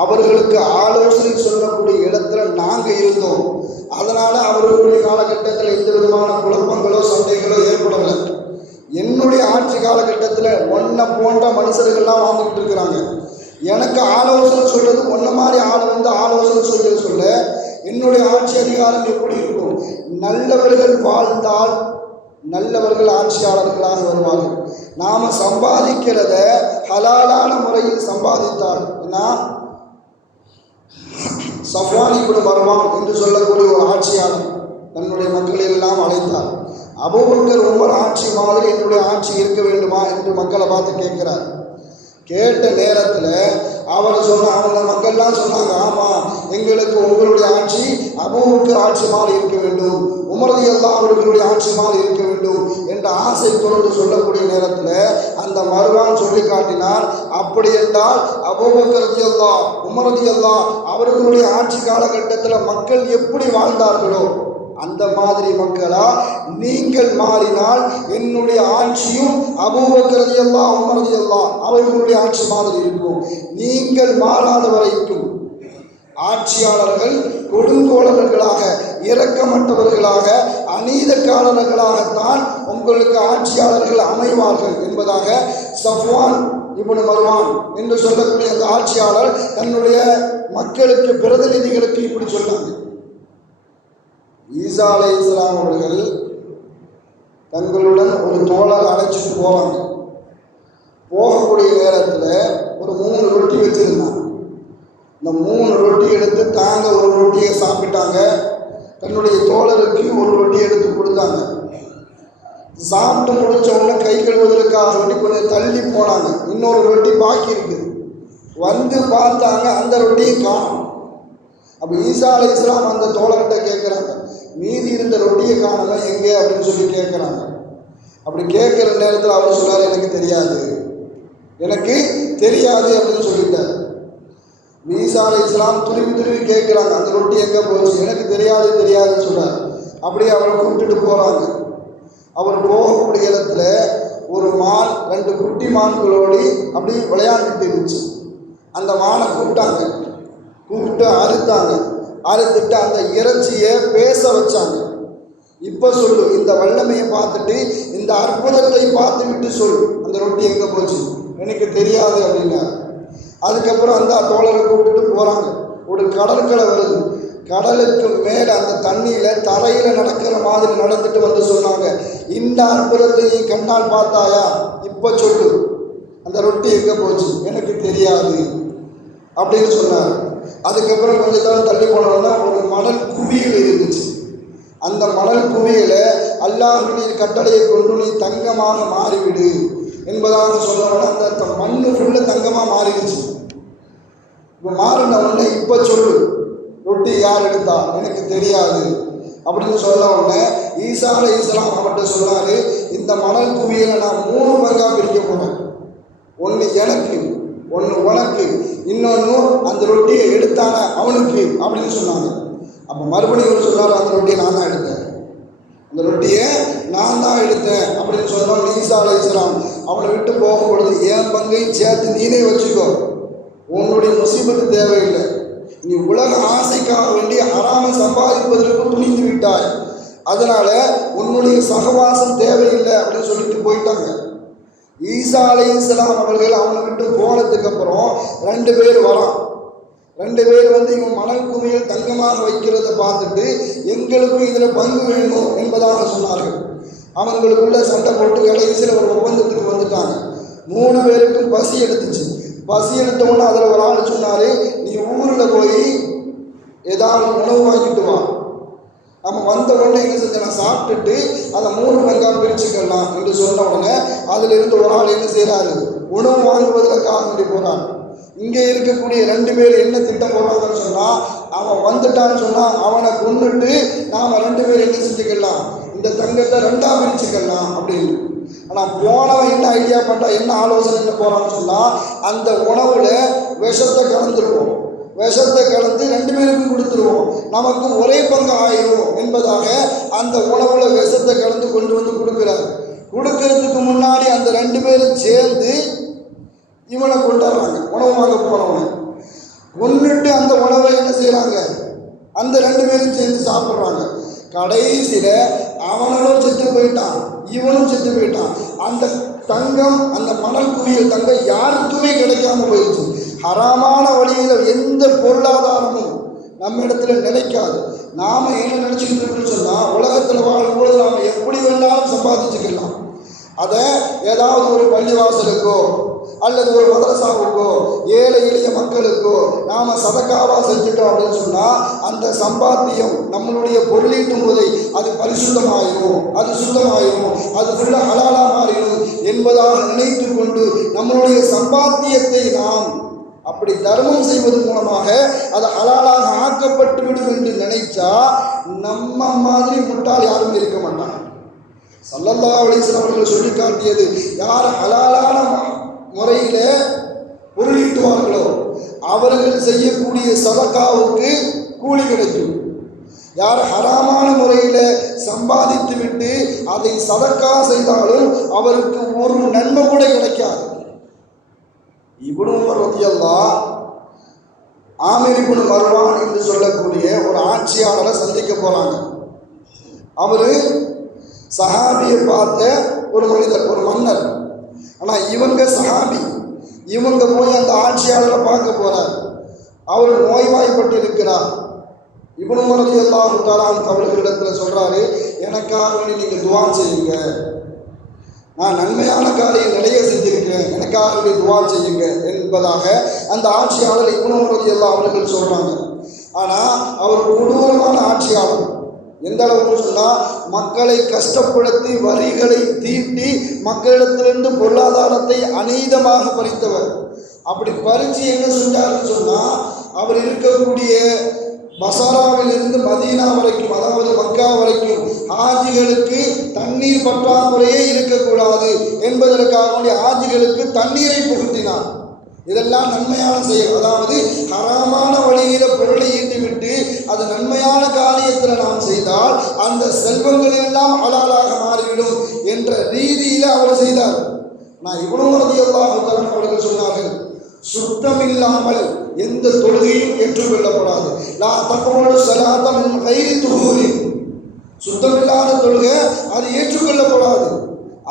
அவர்களுக்கு ஆலோசனை சொல்லக்கூடிய இடத்துல நாங்கள் இருந்தோம், அதனால் அவர்களுடைய காலகட்டத்தில் எந்த விதமான குழப்பங்களோ சண்டைகளோ ஏற்படலை. என்னுடைய ஆட்சி காலகட்டத்தில் ஒன்றை போன்ற மனுஷர்கள்லாம் வாழ்ந்துக்கிட்டு இருக்கிறாங்க, எனக்கு ஆலோசனை சொல்கிறது ஒன்றை மாதிரி ஆள் வந்து ஆலோசனை சொல்ல என்னுடைய ஆட்சி அதிகாரம் எப்படி இருக்கும்? நல்லவர்கள் வாழ்ந்தால் நல்லவர்கள் ஆட்சியாளர்களாக வருவார்கள். நாம் சம்பாதிக்கிறத ஹலாலான முறையில் சம்பாதித்தால் என்ன, சஃப்வான் இப்னு மர்வான் என்று சொல்லக்கூடிய ஒரு ஆட்சியாளர் தன்னுடைய மக்களை எல்லாம் அழைத்தார். அபூபக்கர் உமர் ஆட்சி மாதிரி என்னுடைய ஆட்சி இருக்க வேண்டுமா என்று மக்களை பார்த்து கேட்கிறார். கேட்ட நேரத்தில் அவர் அவங்க மக்கள்லாம் சொன்னாங்க, ஆமாம் எங்களுக்கு உங்களுடைய ஆட்சி அபூபக்கர் ஆட்சி மாதிரி இருக்க வேண்டும், உமர் ரலியல்லாஹு அவர்களுடைய ஆட்சி மாதிரி இருக்க வேண்டும் என்ற ஆசை தொடர்ந்து சொல்லக்கூடிய நேரத்தில் அந்த மர்வான் சொல்லி காட்டினார், அப்படி என்றால் அபூபக்கர் ரலியல்லாஹு, உமர் ரலியல்லாஹு அவர்களுடைய ஆட்சி காலகட்டத்தில் மக்கள் எப்படி வாழ்ந்தார்களோ அந்த மாதிரி மக்களா நீங்கள் மாறினால் என்னுடைய ஆட்சியும் அபூபக்கர் ரலியல்லாஹு, உமர் ரலியல்லாஹு அவர்களுடைய ஆட்சி மாதிரி இருக்கும். நீங்கள் மாறாத வரைக்கும் ஆட்சியாளர்கள் கொடுங்கோலர்களாக, இரக்கமற்றவர்களாக, அநீதக்காரர்களாகத்தான் உங்களுக்கு ஆட்சியாளர்கள் அமைவார்கள் என்பதாக சஃப்வான் இப்னு மர்வான் என்று சொல்லக்கூடிய அந்த ஆட்சியாளர் தன்னுடைய மக்களுக்கு, பிரதிநிதிகளுக்கு இப்படி சொன்னாங்க. ஈசா அலைஹிஸ்ஸலாம் அவர்கள் தங்களுடன் ஒரு தோழர் அழைச்சிட்டு போவாங்க. போகக்கூடிய நேரத்தில் ஒரு 3 ரொட்டி வச்சுருந்தாங்க. இந்த 3 ரொட்டி எடுத்து தாங்க ஒரு ரொட்டியை சாப்பிட்டாங்க, தன்னுடைய தோழருக்கு ஒரு ரொட்டி எடுத்து கொடுத்தாங்க. சாப்பிட்டு முடிச்ச உடனே கை கழுவுவதற்காக வேண்டி கொஞ்சம் தள்ளி போனாங்க, இன்னொரு ரொட்டி பாக்கி இருக்குது. வந்து பார்த்தாங்க, அந்த ரொட்டியை காணும். அப்போ ஈசா அலைஹிஸ்ஸலாம் அந்த தோழர்கிட்ட கேட்குறாங்க, மீதி இருந்த ரொட்டியை காணல எங்கே அப்படின்னு சொல்லி கேட்குறாங்க. அப்படி கேட்குற நேரத்தில் அவர் சொன்னார், எனக்கு தெரியாது அப்படின்னு சொல்லிட்டார். ஈசா அலைஹிஸ்ஸலாம் திரும்பி கேட்குறாங்க, அந்த ரொட்டி எங்கே போச்சு? எனக்கு தெரியாதுன்னு சொன்னார். அப்படியே அவரை கூப்பிட்டுட்டு போகிறாங்க. அவர் போகக்கூடிய இடத்துல ஒரு மான் 2 குட்டி மான்களோடு அப்படி விளையாண்டுட்டு இருந்துச்சு. அந்த மானை கூப்பிட்டு அறுத்துட்டு அந்த இறைச்சியை பேச வச்சாங்க. இப்போ சொல்லு, இந்த வல்லமையை பார்த்துட்டு, இந்த அற்புதத்தை பார்த்து விட்டு சொல், அந்த ரொட்டி எங்கே போச்சு? எனக்கு தெரியாது அப்படின்னா. அதுக்கப்புறம் அந்த தோழரை கூப்பிட்டுட்டு போகிறாங்க. ஒரு கடற்கரை வருது, கடலுக்கு மேலே அந்த தண்ணியில் தரையில் நடக்கிற மாதிரி நடந்துட்டு வந்து சொன்னாங்க, இந்த அற்புதத்தை நீ கண்ணால் பார்த்தாயா? இப்போ சொல்லு, அந்த ரொட்டி எங்கே போச்சு? எனக்கு தெரியாது அப்படின்னு சொன்னார். அதுக்கப்புறம் கொஞ்சம் தூரம் தள்ளி போனோம்னா ஒரு மணல் குவியல் இருந்துச்சு. அந்த மணல் குவியலை அல்லாஹ்வுடைய கட்டளையை கொண்டு நீ தங்கமாக மாறிவிடு என்பதாக சொன்னோன்னா அந்த மண்ணு ஃபுல்லாக தங்கமாக மாறிடுச்சு. இப்போ மாறின உடனே இப்போ சொல்லு, ரொட்டி யார் எடுத்தா? எனக்கு தெரியாது அப்படின்னு சொன்ன உடனே ஈசா அலைஹிஸ்ஸலாம் அவர்கிட்ட சொன்னார், இந்த மணல் குவியலை நான் 3 பங்காக பிரிக்க போகிறேன், 1 எனக்கு, 1 உனக்கு, இன்னொன்று அந்த ரொட்டியை எடுத்தான அவனுக்கு அப்படின்னு சொன்னாங்க. அப்போ மறுபடியும் சொன்னார், அந்த ரொட்டியை நான் தான் எடுத்தேன், அந்த ரொட்டியை நான் தான் எடுத்தேன் அப்படின்னு சொன்னோம். ஈசா அலைஹிஸ்ஸலாம் அவனை விட்டு போகும் பொழுது, என் பங்கையும் சேர்த்து நீனே வச்சுக்கோ, உன்னுடைய முசீபத்து தேவையில்லை, நீ உலக ஆசைக்காக வேண்டிய ஹராமை சம்பாதிப்பதற்கு துணிந்து விட்டாய், அதனால உன்னுடைய சகவாசம் தேவையில்லை அப்படின்னு சொல்லிட்டு போயிட்டாங்க. ஈசா அலைஹிஸ்ஸலாம் அவர்கள் அவனை விட்டு போனதுக்கு அப்புறம் 2 பேர் வரான். 2 பேர் வந்து இவன் மணல் குவியல் தங்கமாக வைக்கிறத பார்த்துட்டு எங்களுக்கும் இதில் பங்கு வேணும் என்பதாக சொன்னார்கள். அவங்களுக்குள்ள சண்டை போட்டு கடைசியில் ஒரு ஒப்பந்தத்துக்கு வந்துட்டாங்க. 3 பேருக்கும் பசி எடுத்துச்சு. பசி எடுத்தவொன்னே அதில் ஒரு ஆள் சொன்னார், நீ ஊரில் போய் ஏதாவது உணவு வாங்கிட்டு வா, நம்ம வந்த உடனே என்ன செஞ்ச சாப்பிட்டுட்டு அதை 3 பங்காக பிரிச்சுக்கலாம் என்று சொன்ன உடனே அதிலிருந்து ஒரு ஆள் என்ன செய்கிறாரு, உணவு வாங்குவதற்காக வேண்டி போகிறான். இங்கே இருக்கக்கூடிய 2 பேர் என்ன திட்டம் போடுறாங்கன்னு சொன்னால், அவன் வந்துட்டான்னு சொன்னால் அவனை கொண்டுட்டு நாம் 2 பேர் என்ன செஞ்சுக்கலாம், இந்த தங்கத்தை 2ஆக பிரிச்சுக்கலாம் அப்படின்னு. ஆனால் போனவன் என்ன ஐடியா பண்ணுறா, என்ன ஆலோசனை என்ன போகிறான்னு சொன்னால், அந்த உணவில் விஷத்தை கலந்துருவோம், விஷத்தை கலந்து 2 பேருக்கும் கொடுத்துருவோம், நமக்கு ஒரே பங்கு ஆயிரும் என்பதாக அந்த உணவில் விஷத்தை கலந்து கொண்டு வந்து கொடுக்குறாரு. கொடுக்கறதுக்கு முன்னாடி அந்த 2 பேரும் சேர்ந்து இவனை கொண்டாடுறாங்க. உணவு வாங்க போனவனை கொண்டுட்டு அந்த உணவை என்ன செய்கிறாங்க, அந்த 2 பேரும் சேர்ந்து சாப்பிட்றாங்க. கடைசியில் அவனும் செத்து போயிட்டான், இவனும் செத்து போயிட்டான். அந்த தங்கம், அந்த மணல் குவியல் தங்கம் யாருக்குமே கிடைக்காம போயிடுச்சு. ஹராமான வழியில் எந்த பொருளாதாரமும் நம்ம இடத்துல நிலைக்காது. நாம் என்ன நினச்சிக்கிட்டு இருக்கோம்னு சொன்னால், உலகத்தில் வாழும்போது நாம் எப்படி வேணாலும் சம்பாதிச்சுக்கலாம். அதை ஏதாவது ஒரு பள்ளிவாசலுக்கோ அல்லது ஒரு மதரசாவுக்கோ ஏழை எளிய மக்களுக்கோ நாம் சதக்காவாக செஞ்சுட்டோம் அப்படின்னு சொன்னால், அந்த சம்பாத்தியம் நம்மளுடைய பொருளீட்டும் போதை அது பரிசுத்தமாயிரும், அது சுத்தமாயிரும், அது ஃபுல்லாக ஹலாலாக மாறிடும் என்பதாக நினைத்து கொண்டு நம்மளுடைய சம்பாத்தியத்தை நாம் அப்படி தர்மம் செய்வது மூலமாக அது ஹலாலாக ஆக்கப்பட்டு விடும் என்று நினைச்சா நம்ம மாதிரி முட்டாள் யாரும் இருக்க மாட்டாங்க. ஸல்லல்லாஹு அலைஹி வஸல்லம் அவர்கள் சொல்லி காட்டியது, யார் ஹலாலான முறையில் பொருளீட்டுவார்களோ அவர்கள் செய்யக்கூடிய சதக்காவுக்கு கூலி கிடைக்கும். யார் ஹராமான முறையில் சம்பாதித்து விட்டு அதை சதக்கா செய்தாலும் அவருக்கு ஒரு நன்மை கூட கிடைக்காது. இப்னு உமர் ரலியல்லாஹு ஆமிர் இப்னு மர்வான் என்று சொல்லக்கூடிய ஒரு ஆட்சியாளரை சந்திக்க போகிறாங்க. அவர் சஹாபியை பார்த்த ஒரு மனிதர், ஒரு மன்னர். ஆனால் இவங்க சஹாபி, இவங்க போய் அந்த ஆட்சியாளரை பார்க்க போகிறார். அவர் நோய்வாய்ப்பட்டு இருக்கிறார். இப்னு உமர் ரலியல்லாஹு தஆலா அவர்களிடத்தில் சொல்கிறாரு, எனக்காக வேண்டி நீங்கள் துஆ செய்யுங்க, நான் நன்மையான காரியம் நிறைய செஞ்சிருக்கிறேன், எனக்காக வேண்டி துஆ செய்யுங்க என்பதாக அந்த ஆட்சியாளர் இப்னு உமர் ரலியல்லாஹு அவர்கள் சொல்கிறாங்க. ஆனால் அவர் கொடூரமான ஆட்சியாளர். எந்த அளவுக்கு சொன்னால், மக்களை கஷ்டப்படுத்தி வரிகளை தீட்டி மக்களிடத்திலிருந்து பொருளாதாரத்தை அநீதமாக பறித்தவர். அப்படி பறித்து என்ன செஞ்சாருன்னு சொன்னால், அவர் இருக்கக்கூடிய பசாராவில் இருந்து மதீனா வரைக்கும், அதாவது மக்கா வரைக்கும் ஆஜிகளுக்கு தண்ணீர் பற்றாக்குறையே இருக்கக்கூடாது என்பதற்காக ஆஜிகளுக்கு தண்ணீரை புகுத்தினார். இதெல்லாம் நன்மையான செயல். அதாவது ஹராமான வழியில் பொருளை ஈட்டிவிட்டு அது நன்மையான காரியத்தில் நாம் செய்தால் அந்த செல்வங்கள் எல்லாம் ஹலாலாக மாறிவிடும் என்ற ரீதியில் அவர் செய்தார். நான் இப்னு உமர் ரலியல்லாஹு தஆலா அவர்கள் சொன்னார்கள், சுத்தமில்லாமல் எந்த தொழுகையும் ஏற்றுக்கொள்ளப்படாது. லா தக்புலு ஸலாத மின் கைரி துஹூரி, சுத்தமில்லாத தொழுகை அது ஏற்றுக்கொள்ளப்படாது.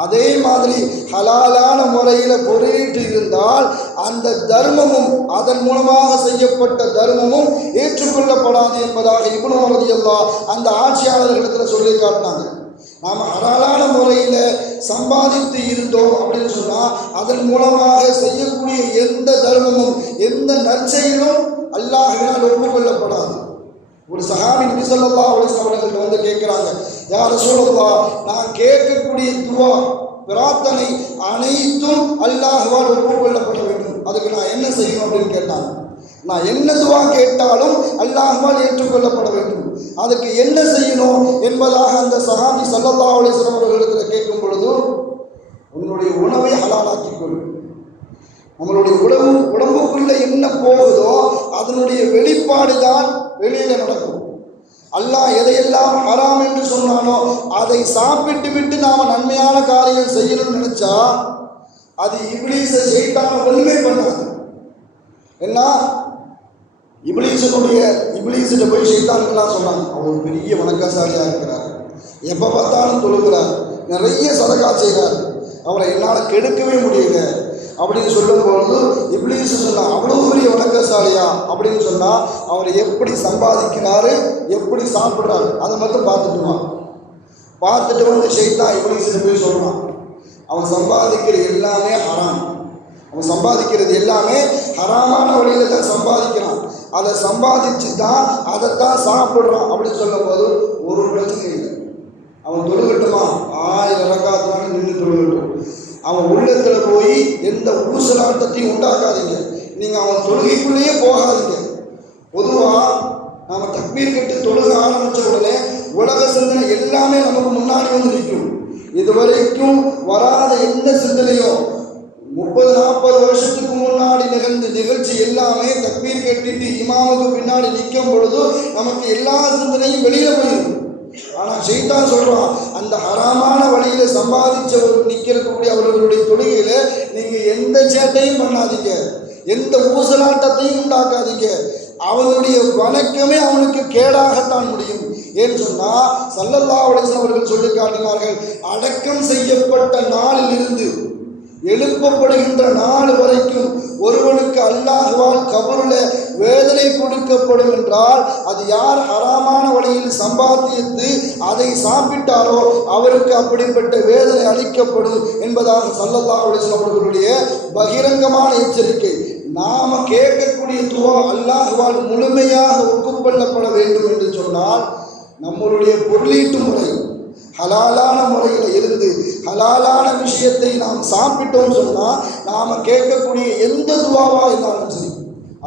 அதே மாதிரி ஹலாலான முறையில் பொருளீட்டு இருந்தால் அந்த தர்மமும் அதன் மூலமாக செய்யப்பட்ட தர்மமும் ஏற்றுக்கொள்ளப்படாது என்பதாக இப்னு உமர் ரலியல்லாஹு அந்த ஆட்சியாளர்களிடத்தில் சொல்லி காட்டினாங்க. நாம் ஹலாலான முறையில் சம்பாதித்து இருந்தோம் அப்படின்னு சொன்னால் அதன் மூலமாக செய்யக்கூடிய எந்த தர்மமும் எந்த நற்செயலும் அல்லாஹ்வினால் ஒப்புக்கொள்ளப்படாது. ஒரு சஹாபி நபி ஸல்லல்லாஹு அலைஹி வஸல்லம் அவர்கள் வந்து கேட்குறாங்க, யா ரசூலல்லாஹ், நான் கேட்கக்கூடிய துவா பிரார்த்தனை அனைத்தும் அல்லாஹ்வால் ஒப்புக்கொள்ளப்பட வேண்டும், அதுக்கு நான் என்ன செய்யணும் அப்படின்னு கேட்டாங்க. நான் என்ன துவா கேட்டாலும் அல்லாஹ்வால் ஏற்றுக்கொள்ளப்பட வேண்டும், அதுக்கு என்ன செய்யணும் என்பதாக அந்த சஹாபி ஸல்லல்லாஹு அலைஹி வஸல்லம் அவர்களிடத்தில் கேட்கும் பொழுது, உன்னுடைய உணவை ஹலாலாக்கிக் கொள். நம்மளுடைய உடம்புக்குள்ள என்ன போகுதோ அதனுடைய வெளிப்பாடு தான் வெளியில நடக்கும். அல்லாஹ் எதையெல்லாம் ஹராம் என்று சொன்னானோ அதை சாப்பிட்டு விட்டு நாம் நன்மையான காரியம் செய்யணும்னு நினைச்சா அது இப்லீஸை ஷைத்தானை ஒண்ணுமே பண்ணாது. என்ன இப்லீஸ்கிட்ட போய் ஷைத்தான்கெல்லாம் சொன்னாங்க, அவர் ஒரு பெரிய வணக்கசாலியாக இருக்கிறார், எப்போ பார்த்தாலும் தொழுகிறார், நிறைய சதகா செய்கிறார், அவரை என்னால் கெடுக்கவே முடியல அப்படின்னு சொல்லும்பொழுது இப்லீஸ் சொன்னால் அவ்வளோ பெரிய வணக்கசாலியா அப்படின்னு சொன்னால் அவர் எப்படி சம்பாதிக்கிறாரு, எப்படி சாப்பிட்றாரு அதை மட்டும் பார்த்துட்டு வந்து ஷைத்தான் இப்லீஸ்கிட்ட போய் சொல்கிறான், அவன் சம்பாதிக்கிற எல்லாமே ஹராம், அவன் சம்பாதிக்கிறது எல்லாமே ஹராமான வழியில் தான் சம்பாதிக்கிறான், அதை சம்பாதிச்சு தான் அதைத்தான் சாப்பிட்றான் அப்படின்னு சொல்லும்போது ஒரு பிரச்சனை இல்லை, அவன் தொழுகட்டுமா 1000 ரக்காத்துனாலும் நின்று தொழுகட்டும், அவன் உள்ளத்தில் போய் எந்த ஊசலாட்டத்தையும் உண்டாக்காதீங்க, நீங்கள் அவன் தொழுகைக்குள்ளேயே போகாதீங்க. பொதுவாக நாம் தக்பீர் கட்டி தொழுக ஆரம்பித்த உடனே உலக சிந்தனை எல்லாமே நமக்கு முன்னாடி வந்து நிற்கும். இதுவரைக்கும் வராத எந்த சிந்தனையோ 30-40 வருஷத்துக்கு முன்னாடி நிகழ்ந்த நிகழ்ச்சி எல்லாமே தக்பீர் கட்டிட்டு இமாமுக்கு பின்னாடி நிற்கும் பொழுது நமக்கு எல்லா சிந்தனையும் வெளியில் போயிடும். ஆனால் ஷைத்தான் சொல்கிறான், அந்த ஹராமான வழியில் சம்பாதிச்சவர் நிற்கிறக்கூடிய அவர்களுடைய தொழுகையில் நீங்கள் எந்த சேட்டையும் பண்ணாதீங்க, எந்த ஊசலாட்டத்தையும் உண்டாக்காதீங்க, அவனுடைய வணக்கமே அவனுக்கு கேடாகத்தான் முடியும். ஏன்னு சொன்னால் ஸல்லல்லாஹு அலைஹி வஸல்லம் அவர்கள் சொல்லி காட்டினார்கள், அடக்கம் செய்யப்பட்ட நாளில் இருந்து எழுப்பப்படுகின்ற நாள் வரைக்கும் ஒருவனுக்கு அல்லாஹ்வால் கபரில் வேதனை கொடுக்கப்படும் என்றால் அது யார் ஹராமான வழியில் சம்பாதித்து அதை சாப்பிட்டாரோ அவருக்கு அப்படிப்பட்ட வேதனை அளிக்கப்படும் என்பதாக ஸல்லல்லாஹு அலைஹி வஸல்லம் அவர்களுடைய பகிரங்கமான எச்சரிக்கை. நாம் கேட்கக்கூடிய துவா அல்லாஹ்வால் முழுமையாக ஒப்புக்கொள்ளப்பட வேண்டும் என்று சொன்னால் நம்மளுடைய பொருளீட்டு முறை ஹலாலான முறையில் இருந்து ஹலாலான விஷயத்தை நாம் சாப்பிட்டோம்னு சொன்னால் நாம் கேட்கக்கூடிய எந்த துவாவாக இருந்தாலும் சரி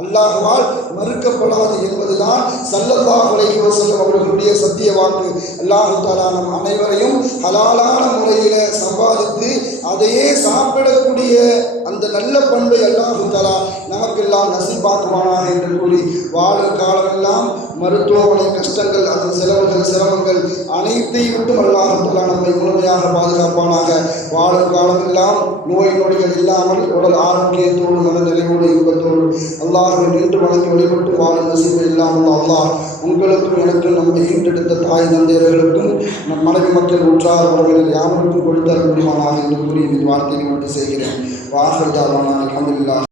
அல்லாஹ்வால் மறுக்கப்படாது என்பதுதான் ஸல்லல்லாஹு அலைஹி வஸல்லம் அவர்களுடைய சத்திய வாக்கு. அல்லாஹ் தஆலா நம் அனைவரையும் ஹலாலான முறையில் சம்பாதித்து அதையே சாப்பிடக்கூடிய அந்த நல்ல பண்பை அல்லாஹ் தஆலா நமக்கெல்லாம் நசீபாக்குவானாக என்று கூறி வாழும் காலமெல்லாம் மருத்துவமனை கஷ்டங்கள், அதன் செலவுகள், சிரமங்கள் அனைத்தையும் விட்டும் அல்லாஹ் தஆலா நம்மை முழுமையாக பாதுகாப்பானாக. வாழும் காலமெல்லாம் நோய் நொடிகள் இல்லாமல் உடல் ஆரோக்கியத்தோடு மனநிலையோடு இன்பத்தோடு அல்லாஹ்வை நின்று வணங்கி வழிபட்டு வாழும் நசீபு இல்லாமல் அல்லாஹ் உங்களுக்கும் எனக்கும் நம்மை ஈண்டெடுத்த தாய் தந்தையர்களுக்கும் நம் மனைவி மக்கள் உற்றார் உறவினர் யாவருக்கும் கொடுத்தால் முடியுமானாக என்று கூறி இந்த வார்த்தையை மட்டும் செய்கிறேன். வாஹர் தாவானா அல்ஹம்துலில்லாஹ்.